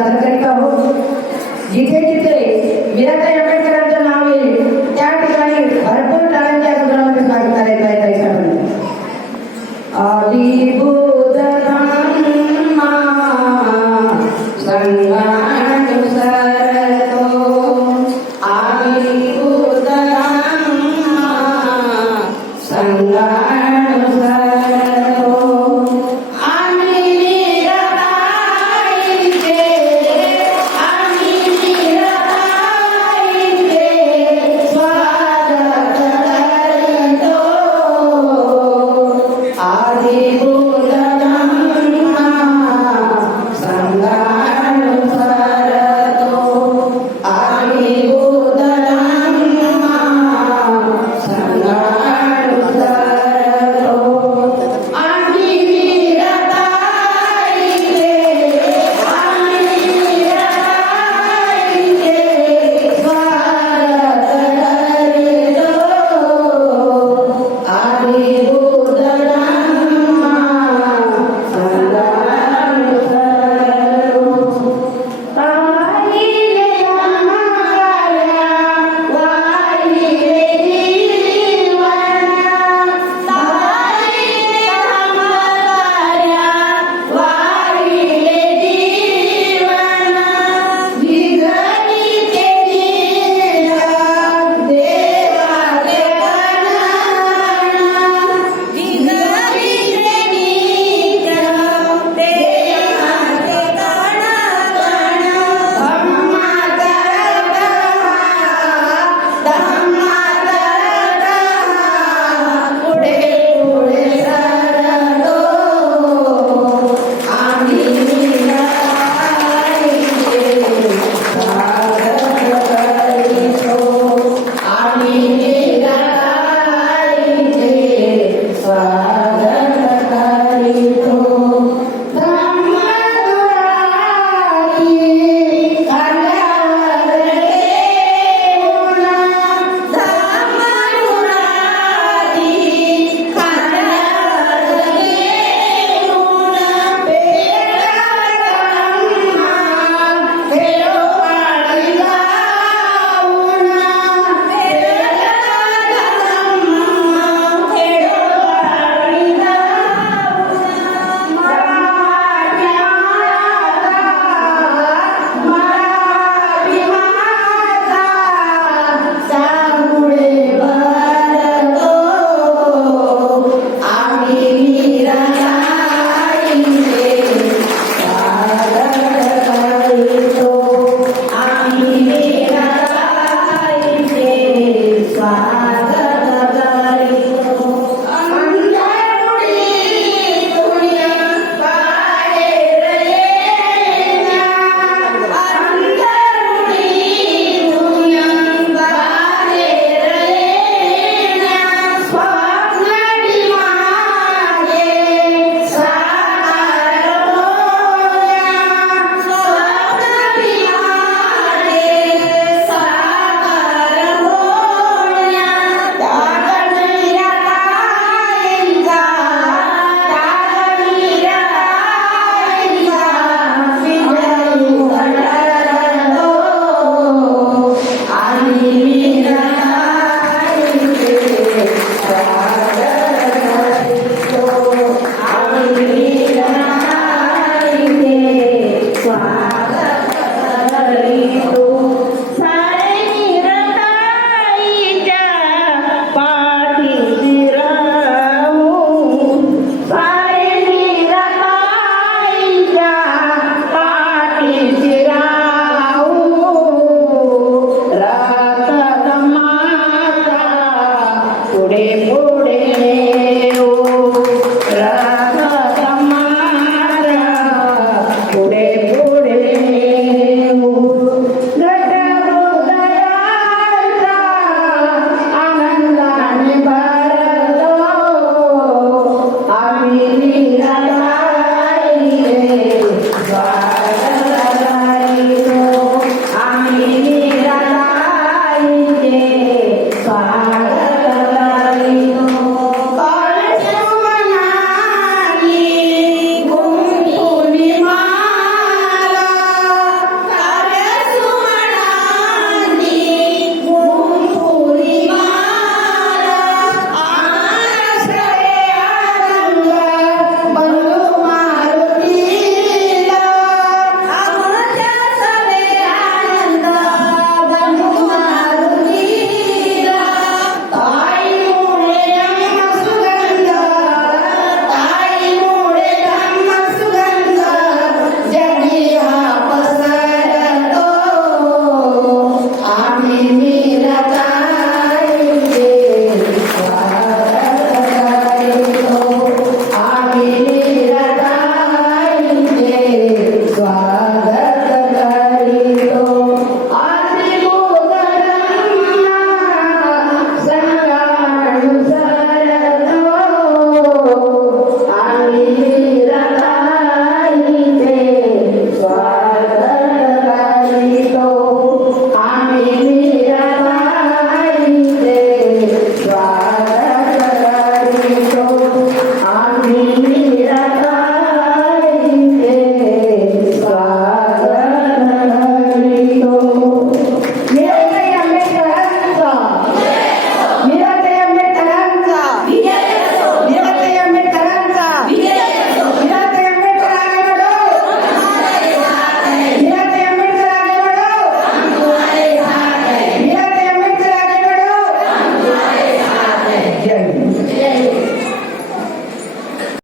नगर का हो जिसे